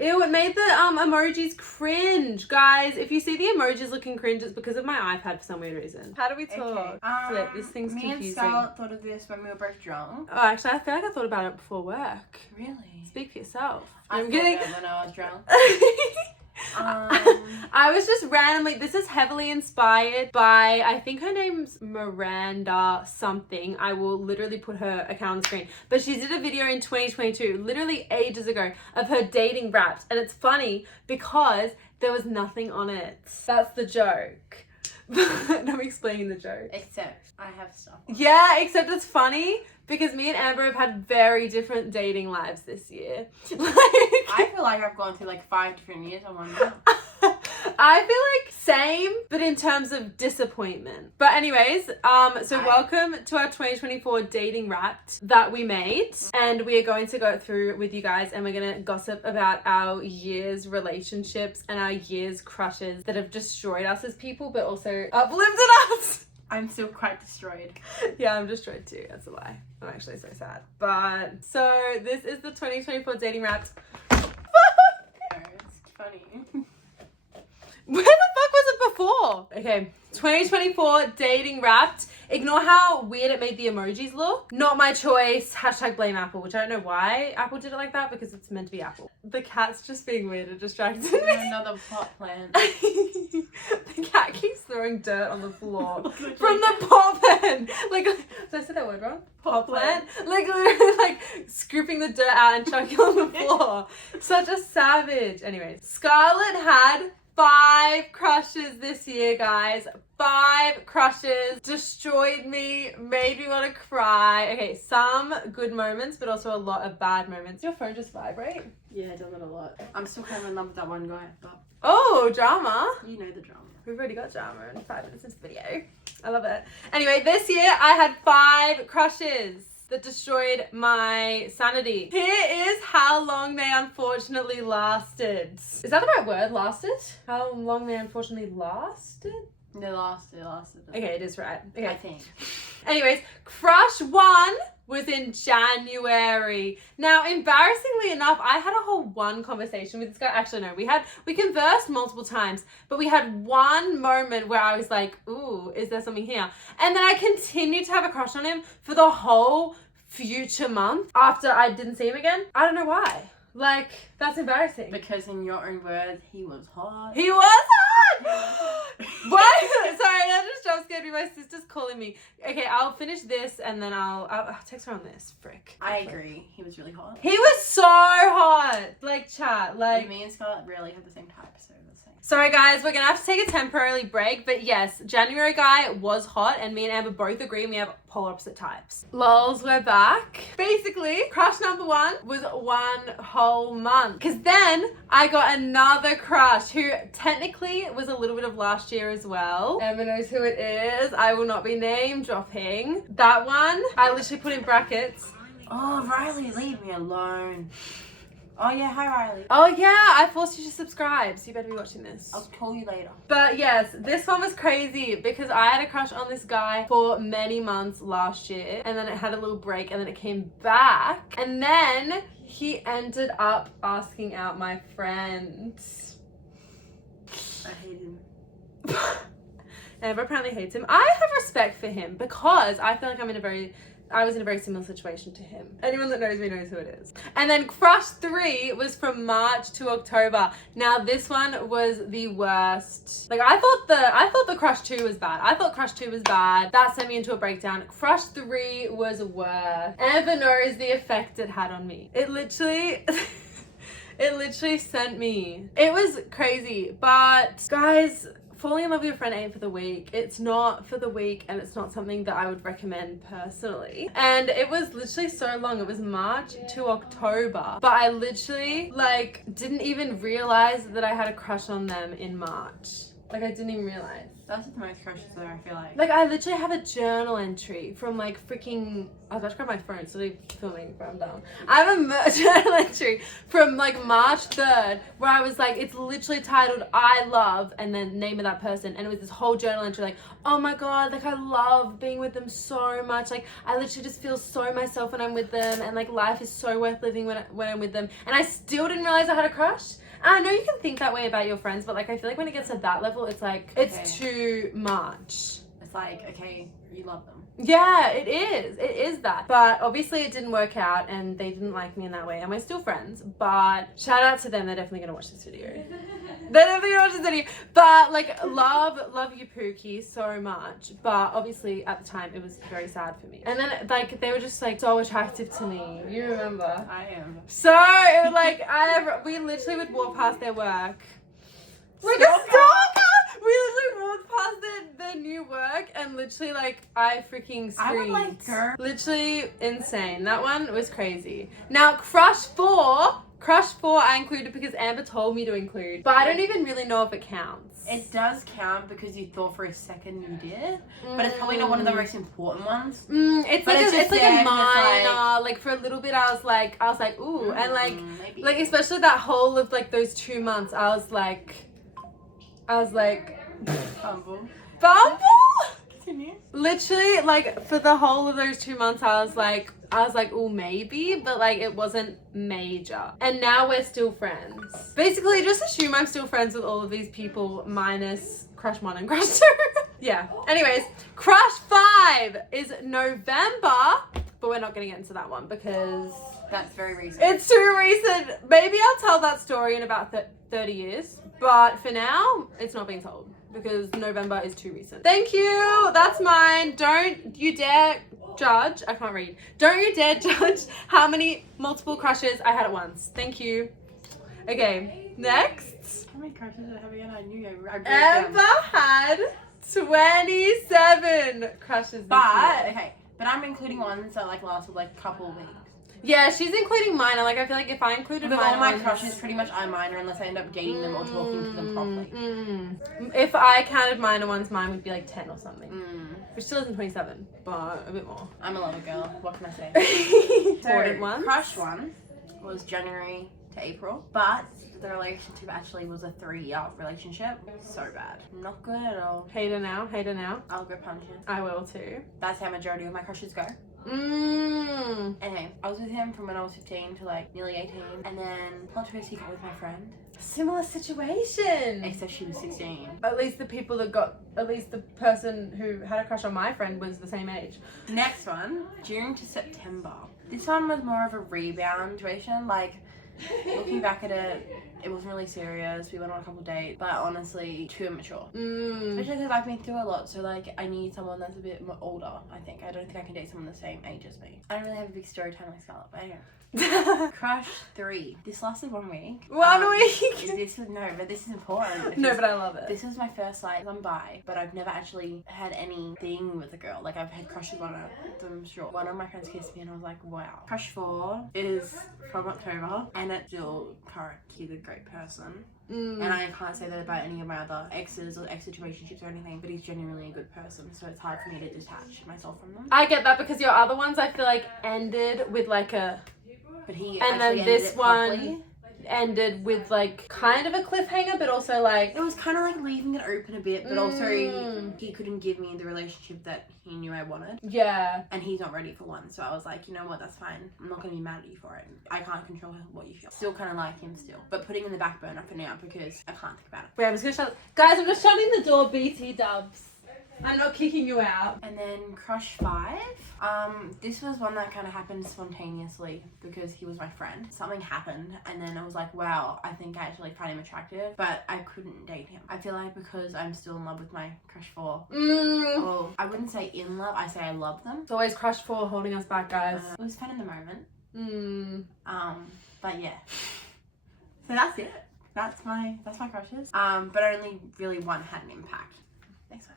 Ew, it made the emojis cringe. Guys, if you see the emojis looking cringe, it's because of my iPad for some weird reason. How do we talk? Flip, this thing's me confusing. and Scarlett thought of this when we were both drunk. Oh, actually, I feel like I thought about it before work. Really? Speak for yourself. I'm kidding. When I was drunk. I was just randomly, this is heavily inspired by, I think her name's Miranda something. I will literally put her account on the screen. But she did a video in 2022, literally ages ago, of her dating raps. And it's funny because there was nothing on it. That's the joke. I'm explaining the joke. Except I have stuff. Yeah, except it's funny because me and Amber have had very different dating lives this year. I feel like I've gone through like 5 different years on one month. I feel like same, but in terms of disappointment. But anyways, welcome to our 2024 dating wrapped that we made. And we are going to go through with you guys and we're going to gossip about our year's relationships and our year's crushes that have destroyed us as people, but also uplifted us. I'm still quite destroyed. Yeah, I'm destroyed too. That's a lie. I'm actually so sad. But so this is the 2024 dating wrapped. It's funny. Where the fuck was it before? Okay, 2024 dating wrapped. Ignore how weird it made the emojis look. Not my choice. Hashtag blame Apple, which I don't know why Apple did it like that because it's meant to be Apple. The cat's just being weird. It distracted me. Another pot plant. The cat keeps throwing dirt on the floor from the pot plant. Like, did I say that word wrong? Pot plant? Like, literally, like, scooping the dirt out and chucking it on the floor. Such a savage. Anyways, Scarlett had 5 crushes this year, guys. 5 crushes. Destroyed me. Made me want to cry. Okay, some good moments, but also a lot of bad moments. Your phone just vibrate? Yeah, it does it a lot. I'm still kind of in love with that one guy, but... Oh, drama. You know the drama. We've already got drama in 5 minutes into the video. I love it. Anyway, this year I had 5 crushes that destroyed my sanity. Here is how long they unfortunately lasted. Is that the right word? Lasted? How long they unfortunately lasted? They lasted. Okay, it is right. Okay. I think. Anyways, crush 1 was in January. Now, embarrassingly enough, I had a whole one conversation with this guy. Actually, no, we conversed multiple times, but we had one moment where I was like, ooh, is there something here? And then I continued to have a crush on him for the whole future month after I didn't see him again. I don't know why. Like, that's embarrassing. Because in your own words, he was hot. He was hot! What? Sorry, that just jump scared me. My sister's calling me. Okay, I'll finish this and then I'll text her on this. Frick. I agree. He was really hot. He was so hot. Like, chat. Like, me and Scarlett really have the same type, so that's same. Sorry guys, we're gonna have to take a temporary break, but yes, January guy was hot and me and Amber both agree we have polar opposite types. Lols, we're back. Basically, crush number 1 was 1 whole month. Cause then I got another crush who technically was a little bit of last year as well. Amber knows who it is. I will not be name dropping. That one, I literally put in brackets. Oh, Riley, leave me alone. Oh yeah, hi Riley. Oh yeah, I forced you to subscribe, so you better be watching this. I'll call you later. But yes, this one was crazy because I had a crush on this guy for many months last year and then it had a little break and then it came back and then he ended up asking out my friend. I hate him. Amber apparently hates him. I have respect for him because I feel like I was in a very similar situation to him. Anyone that knows me knows who it is. And then crush 3 was from March to October. Now this one was the worst. Like I thought the crush 2 was bad. I thought crush 2 was bad. That sent me into a breakdown. Crush 3 was worse. Amber knows the effect it had on me. It literally sent me. It was crazy. But guys, falling in love with your friend ain't for the weak. It's not for the weak and it's not something that I would recommend personally. And it was literally so long. It was March to October. But I literally didn't even realize that I had a crush on them in March. Like, I didn't even realize. That's the most crushes though, I feel like. Like, I literally have a journal entry from, like, freaking... I was about to grab my phone, so I'm filming, but I'm down. I have a journal entry from, like, March 3rd, where I was like, it's literally titled, I love, and then name of that person. And it was this whole journal entry, like, oh my god, like, I love being with them so much. Like, I literally just feel so myself when I'm with them, and, like, life is so worth living when I'm with them. And I still didn't realize I had a crush. And I know you can think that way about your friends, but, like, I feel like when it gets to that level, it's like, it's too much. It's like, okay, you love them. Yeah, it is. It is that. But obviously it didn't work out and they didn't like me in that way. And we're still friends. But shout out to them. They're definitely going to watch this video. They're definitely going to watch this video. But, like, love you, Pookie, so much. But obviously at the time it was very sad for me. And then, like, they were just, like, so attractive to me. You remember? I am. So, it was like, we literally would walk past their work. Like a stalker! We literally walked past their new work and literally, like, I freaking screamed. I would like her. Literally insane. That one was crazy. Now, Crush 4 I included because Amber told me to include, but I don't even really know if it counts. It does count because you thought for a second you did, but it's probably not one of the most important ones. It's but like a minor. like Like, for a little bit, I was like, ooh, and maybe. like especially that whole of, like, those 2 months, I was like, Bumble. Continue. Literally, like, for the whole of those 2 months, I was like, oh, maybe, but, like, it wasn't major. And now we're still friends. Basically, just assume I'm still friends with all of these people, minus Crush 1 and Crush 2. Yeah. Anyways, Crush 5 is November, but we're not going to get into that one because... That's very recent. It's too recent. Maybe I'll tell that story in about 30 years, but for now, it's not being told. Because November is too recent. Thank you. That's mine. Don't you dare judge. I can't read. Don't you dare judge how many multiple crushes I had at once. Thank you. Okay, next. How many crushes did I have again? I knew I broke Amber down. had 27 crushes this year. Okay, but I'm including ones that, like, lasted, like, a couple of weeks. Yeah, she's including minor. Like, I feel like if I included With minor all my ones- crushes, pretty much I'm minor unless I end up dating them or talking to them properly. If I counted minor ones, mine would be like 10 or something. Which still isn't 27, but a bit more. I'm a lover girl. What can I say? Important ones. Crush 1 was January to April, but the relationship actually was a 3-year relationship. So bad. Not good at all. Hater now. I'll go punch him. I will too. That's how majority of my crushes go. Anyway, I was with him from when I was 15 to, like, nearly 18, and then plot twist, he got with my friend. Similar situation. Except she was 16. At least the person who had a crush on my friend was the same age. Next one, June to September. This one was more of a rebound situation. Like, looking back at it, it wasn't really serious. We went on a couple dates, but honestly, too immature. Especially because I've been through a lot, so, like, I need someone that's a bit more older, I think. I don't think I can date someone the same age as me. I don't really have a big story time like Scarlett, but anyway. Crush 3. This lasted 1 week. 1 week? This is important. No, but I love it. This was my first, like, I'm bi, but I've never actually had anything with a girl. Like, I've had crushes on them short. One of my friends kissed me and I was like, wow. Crush 4 is from October, and it's still current. He's a great person. And I can't say that about any of my other exes or ex-situationships or anything, but he's genuinely a good person, so it's hard for me to detach myself from them. I get that because your other ones I feel like ended with like a... But he and then this one ended with like kind of a cliffhanger, but also like... It was kind of like leaving it open a bit, but also he couldn't give me the relationship that he knew I wanted. Yeah. And he's not ready for one, so I was like, you know what, that's fine. I'm not going to be mad at you for it. I can't control what you feel. Still kind of like him still, but putting him in the back burner for now because I can't think about it. Wait, I'm just going to shut... Guys, I'm just shutting the door, BT dubs. I'm not kicking you out. And then Crush 5. This was one that kind of happened spontaneously because he was my friend. Something happened and then I was like, wow, I think I actually find him attractive, but I couldn't date him. I feel like because I'm still in love with my Crush 4. Well, I wouldn't say in love, I say I love them. It's always Crush 4 holding us back, guys. It was fun in the moment. But yeah. So that's it. That's my crushes. But only really one had an impact. Next one.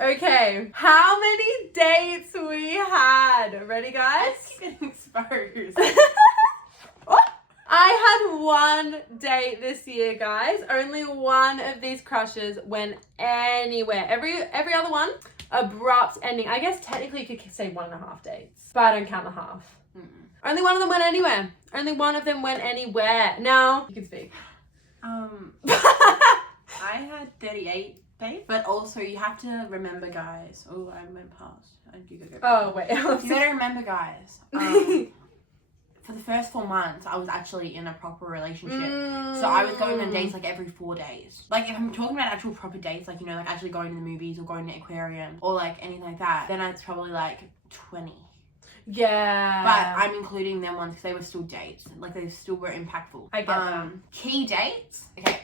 Okay, how many dates we had? Ready, guys? Let's keep getting exposed. I had one date this year, guys. Only one of these crushes went anywhere. Every other one, abrupt ending. I guess technically you could say 1.5 dates, but I don't count the half. Only one of them went anywhere. Only one of them went anywhere. Now, you can speak. I had 38 dates, but also you have to remember, guys. Oh, I went past. You gotta go back. Oh, wait. You gotta remember, guys. For the first 4 months, I was actually in a proper relationship. So I was going on dates like every 4 days. Like if I'm talking about actual proper dates, like, you know, like actually going to the movies or going to aquarium or like anything like that, then it's probably like 20. Yeah. But I'm including them ones because they were still dates. Like they still were impactful. I get that. Key dates. Okay.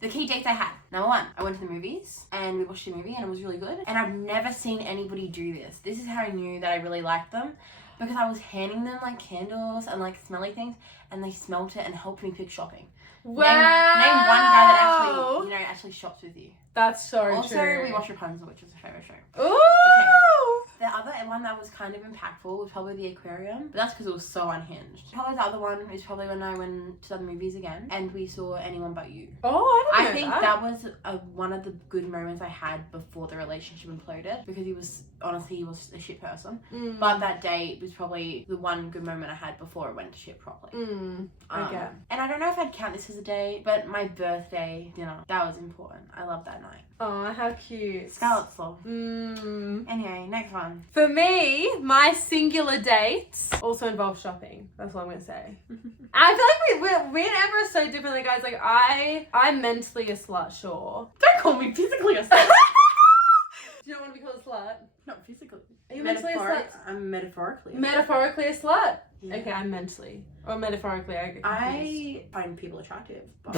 The key dates I had. Number 1, I went to the movies and we watched a movie and it was really good. And I've never seen anybody do this. This is how I knew that I really liked them. Because I was handing them like candles and like smelly things and they smelt it and helped me pick shopping. Wow. Name one guy that actually shops with you. That's so also, true. we watched Rapunzel, which was a favourite show. Ooh. Okay. The other one that was kind of impactful was probably the aquarium, but that's because it was so unhinged. Probably the other one is probably when I went to the movies again and we saw Anyone But You. Oh, I think that was one of the good moments I had before the relationship imploded because he was a shit person. But that date was probably the one good moment I had before it went to shit properly. Okay. And I don't know if I'd count this as a date, but my birthday dinner, that was important. I love that night. Oh, how cute. Scarlet's Law. Anyway, next one. For me, my singular dates also involve shopping. That's what I'm gonna say. I feel like we and Amber are so different, like, guys. Like I'm mentally a slut, sure. Don't call me physically a slut. You don't want to be called a slut? Not physically. Are you mentally a slut? I'm metaphorically. Metaphorically a slut? Yeah. Okay, I'm mentally. Or metaphorically, I get confused. I find people attractive, but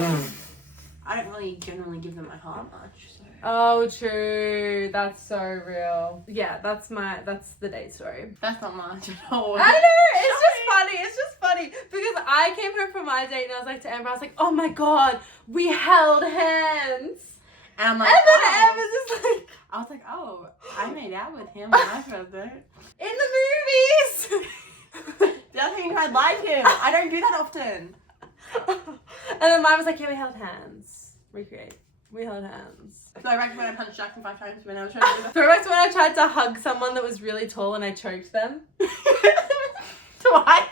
I don't really generally give them my heart much. So. Oh, true. That's so real. Yeah, that's the date story. That's not much at all. I know. It's just funny because I came home from my date and I was like to Amber, I was like, oh my god, we held hands. And I'm like, and then Amber's just like, I was like, oh, I made out with him on my birthday. In the movies. Doesn't mean I'd like him. I don't do that often. And then mine was like, yeah, we held hands. Recreate. We held hands. Throwback to when I punched Jackson 5 times when I was trying to do that. Throwback to when I tried to hug someone that was really tall and I choked them. Twice.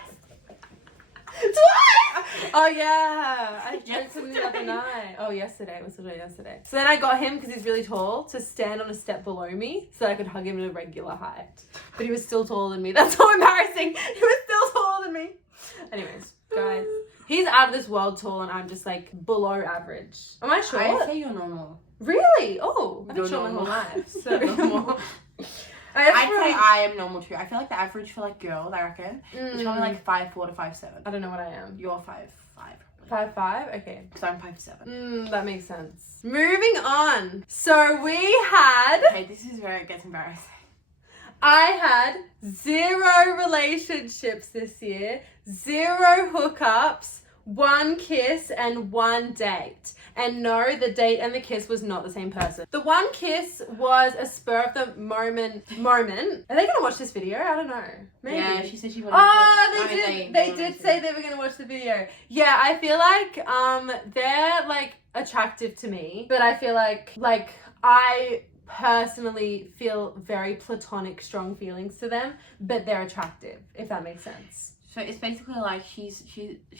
Oh yeah, I choked him the other night. Oh, yesterday. It was literally yesterday. So then I got him, because he's really tall, to stand on a step below me so that I could hug him at a regular height. But he was still taller than me. That's so embarrassing. He was still taller than me. Anyways, guys, he's out of this world tall and I'm just like below average. Am I short? I'd say you're normal. Really? Oh, I've been short my whole life. So normal. I'd say I am normal too. I feel like the average for like girls, I reckon, is probably like 5'4" to 5'7". I don't know what I am. You're 5'5". 5'5"? Okay. Because I'm 5'7". That makes sense. Moving on. So we had... Okay, this is where it gets embarrassing. I had 0 relationships this year, 0 hookups, 1 kiss and 1 date. And no, the date and the kiss was not the same person. The 1 kiss was a spur of the moment. Are they gonna watch this video? I don't know. Maybe. Yeah, she said she wanted to. They did say they were gonna watch the video. Yeah, I feel like they're like attractive to me, but I feel like I personally feel very platonic, strong feelings to them, but they're attractive, if that makes sense. So it's basically like she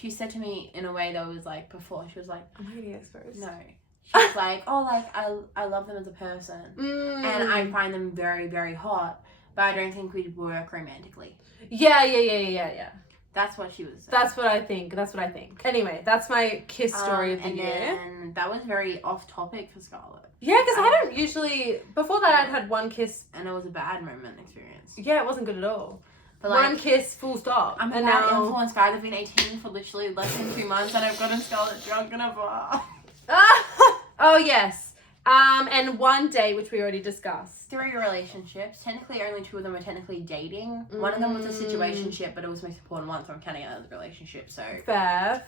said to me in a way that was like before, she was like, am I gonna get exposed? No. She was like, oh, like I love them as a person and I find them very, very hot, but I don't think we'd work romantically. Yeah. That's what she was saying. That's what I think. Anyway, that's my kiss story of the year. And that was very off topic for Scarlett. Yeah, because I don't usually, before that I'd had 1 kiss. And it was a bad moment experience. Yeah, it wasn't good at all. But like, 1 kiss, full stop. I'm and now now influenced, guys. I've been 18 for literally less than 2 months and I've gotten Scarlett drunk in a bar. Oh yes. And 1 date, which we already discussed. 3 relationships. Technically, only 2 of them were technically dating. One of them was a situationship, but it was the most important one, so I'm counting it as a relationship. So Fair.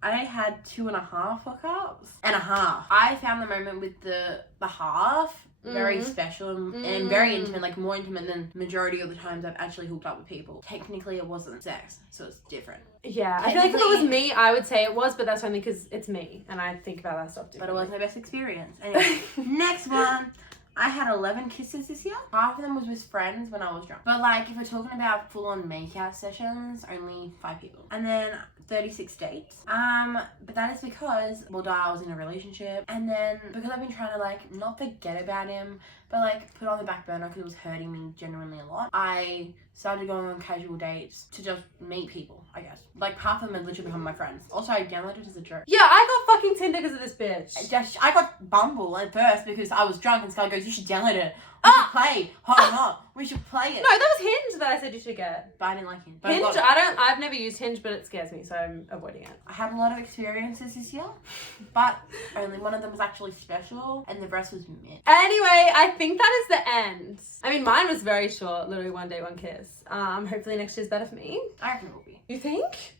I had 2.5 hookups and a half. I found the moment with the half very special and very intimate, like more intimate than majority of the times I've actually hooked up with people. Technically, it wasn't sex, so it's different. Yeah, I feel like if it was me, I would say it was, but that's only because it's me, and I think about that stuff differently. But it wasn't my best experience. Anyway, next one. I had 11 kisses this year. Half of them was with friends when I was drunk. But like, if we're talking about full-on make-out sessions, only 5 people. And then 36 dates. But that is because, well, I was in a relationship. And then because I've been trying to like, not forget about him, but like put it on the back burner because it was hurting me genuinely a lot. I started going on casual dates to just meet people, I guess. Like half of them had literally become my friends. Also, I downloaded it as a joke. Yeah, I got fucking Tinder because of this bitch. I got Bumble at first because I was drunk and Sky goes, you should download it. We should play. Hold on. We should play it. No, that was Hinge that I said you should get. But I didn't like Hinge. Hinge, I've never used Hinge, but it scares me, so I'm avoiding it. I had a lot of experiences this year, but only one of them was actually special, and the rest was meh. Anyway, I think that is the end. I mean, mine was very short, literally 1 day, 1 kiss. Hopefully next year's better for me. I reckon it will be. You think?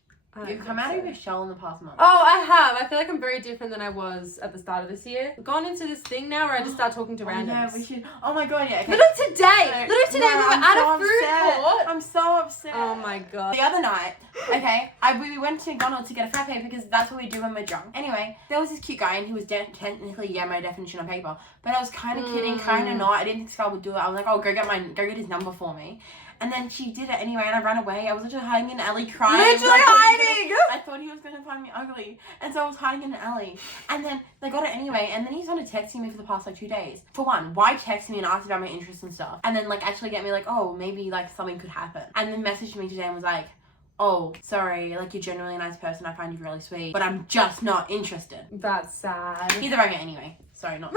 You've come out of your shell in the past month. Oh, I have. I feel like I'm very different than I was at the start of this year. I've gone into this thing now where I just start talking to randoms. Yeah, we should. Oh my god, yeah. Okay. Literally today we were at a food court. I'm so upset. Oh my god. The other night, okay, we went to McDonald's to get a frappe because that's what we do when we're drunk. Anyway, there was this cute guy and he was technically, my definition on paper. But I was kind of kidding, kind of not. I didn't think Sky would do it. I was like, oh, go get his number for me. And then she did it anyway, and I ran away. I was literally hiding in an alley crying. Literally hiding! I thought he was going to find me ugly. And so I was hiding in an alley. And then they got it anyway. And then he started texting me for the past, 2 days. For one, why text me and ask about my interests and stuff? And then, actually get me, oh, maybe, something could happen. And then messaged me today and was like, oh, sorry, you're genuinely a nice person. I find you really sweet. But I'm just not interested. That's sad. He's a ranger anyway. Sorry, not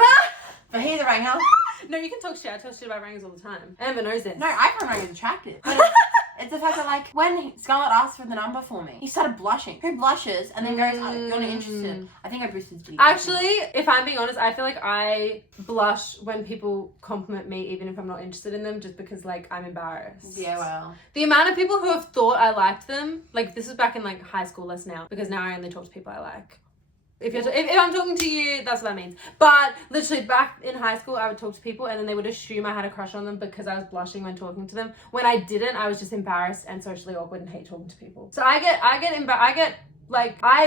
but he's a ranger. No, you can talk shit. I talk shit about rangers all the time. Amber knows this. No, I find rangers attractive. But it's the fact that, when Scarlett asked for the number for me, he started blushing. Who blushes and then goes, you're not interested? I think I boosted his bleeding. Actually, if I'm being honest, I feel like I blush when people compliment me, even if I'm not interested in them, just because, I'm embarrassed. Yeah, well. The amount of people who have thought I liked them, this was back in, high school, less now, because now I only talk to people I like. If I'm talking to you, that's what that means. But literally back in high school, I would talk to people and then they would assume I had a crush on them because I was blushing when talking to them. When I didn't, I was just embarrassed and socially awkward and hate talking to people. So I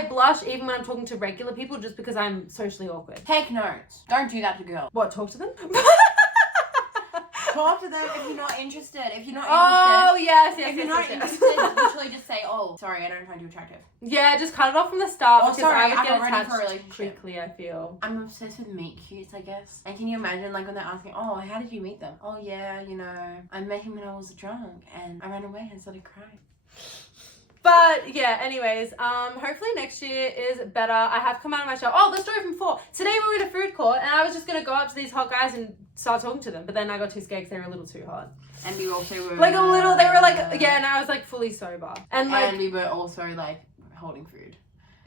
blush even when I'm talking to regular people just because I'm socially awkward. Take notes. Don't do that to girls. What, talk to them? Talk to them if you're not interested. If you're not interested. Oh, yes. If you're not interested, literally just say, oh, sorry, I don't find you attractive. Yeah, just cut it off from the start. Oh, because sorry, I would get I'm ready attached for a relationship. quickly, I feel. I'm obsessed with meet cutes, I guess. And can you imagine, when they're asking, oh, how did you meet them? Oh, yeah, I met him when I was drunk and I ran away and started crying. But yeah, anyways, hopefully next year is better. I have come out of my shell. Oh, the story from 4. Today we were at a food court and I was just going to go up to these hot guys and start talking to them. But then I got too scared because they were a little too hot. And we also were... they were and I was fully sober. And we were also holding food.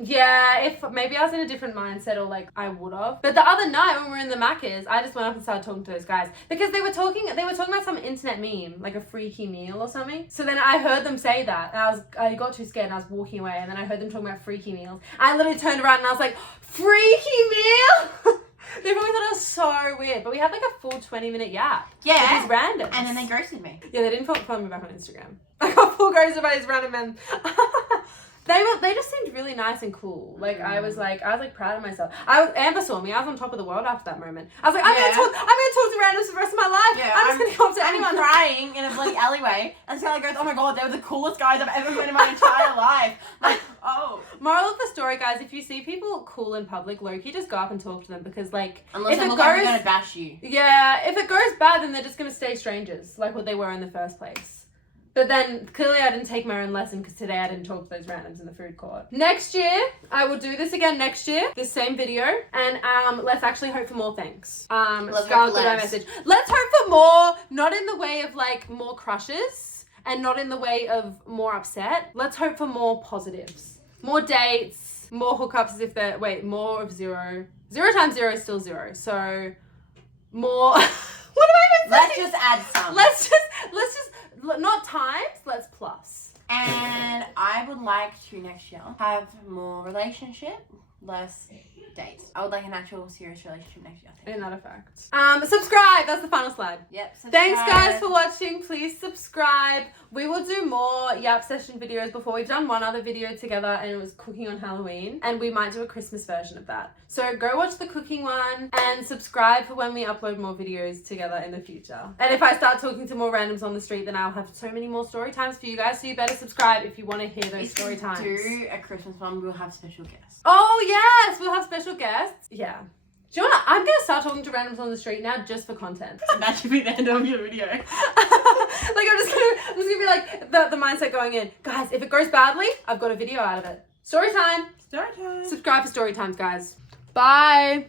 Yeah, if maybe I was in a different mindset or I would have. But the other night when we were in the Macca's, I just went up and started talking to those guys because they were talking about some internet meme, a freaky meal or something. So then I heard them say that and I got too scared and I was walking away and then I heard them talking about freaky meals. I literally turned around and I was like, freaky meal? They probably thought it was so weird, but we had a full 20-minute yap. Yeah. With these randoms. And then they ghosted me. Yeah, they didn't follow me back on Instagram. I got full ghosted by these random men. They just seemed really nice and cool. I was proud of myself. Amber saw me. I was on top of the world after that moment. I was like, I'm gonna talk to randoms for the rest of my life. Yeah, I'm just gonna go up to anyone. Crying in a bloody alleyway, and Sally goes, "Oh my god, they were the coolest guys I've ever met in my entire life." Moral of the story, guys: if you see people cool in public, low-key, just go up and talk to them because unless they look like they're gonna bash you. Yeah, if it goes bad, then they're just gonna stay strangers, like what they were in the first place. But then, clearly I didn't take my own lesson because today I didn't talk to those randoms in the food court. Next year, I will do this again next year, this same video, and let's actually hope for more things. Let's hope for less. Message. Let's hope for more, not in the way of more crushes, and not in the way of more upset. Let's hope for more positives. More dates, more hookups if they're, more of 0. 0 times 0 is still 0, so more, what am I even Let's just add some. Let's just not times. Let's plus. And I would like to next year have more relationship, less dates. I would like an actual serious relationship next year. Isn't that a fact? Subscribe. That's the final slide. Yep. Subscribe. Thanks guys for watching. Please subscribe. We will do more Yap session videos before. We've done one other video together and it was cooking on Halloween, and we might do a Christmas version of that. So go watch the cooking one and subscribe for when we upload more videos together in the future. And if I start talking to more randoms on the street, then I'll have so many more story times for you guys. So you better subscribe if you want to hear those story times. If we do a Christmas one, we'll have special guests. Oh yes, we'll have special guests. Yeah. Do you know what? I'm gonna start talking to randoms on the street now just for content. That should be the end of your video. I'm just gonna be like the mindset going in. Guys, if it goes badly, I've got a video out of it. Story time. Story time. Subscribe for story times, guys. Bye.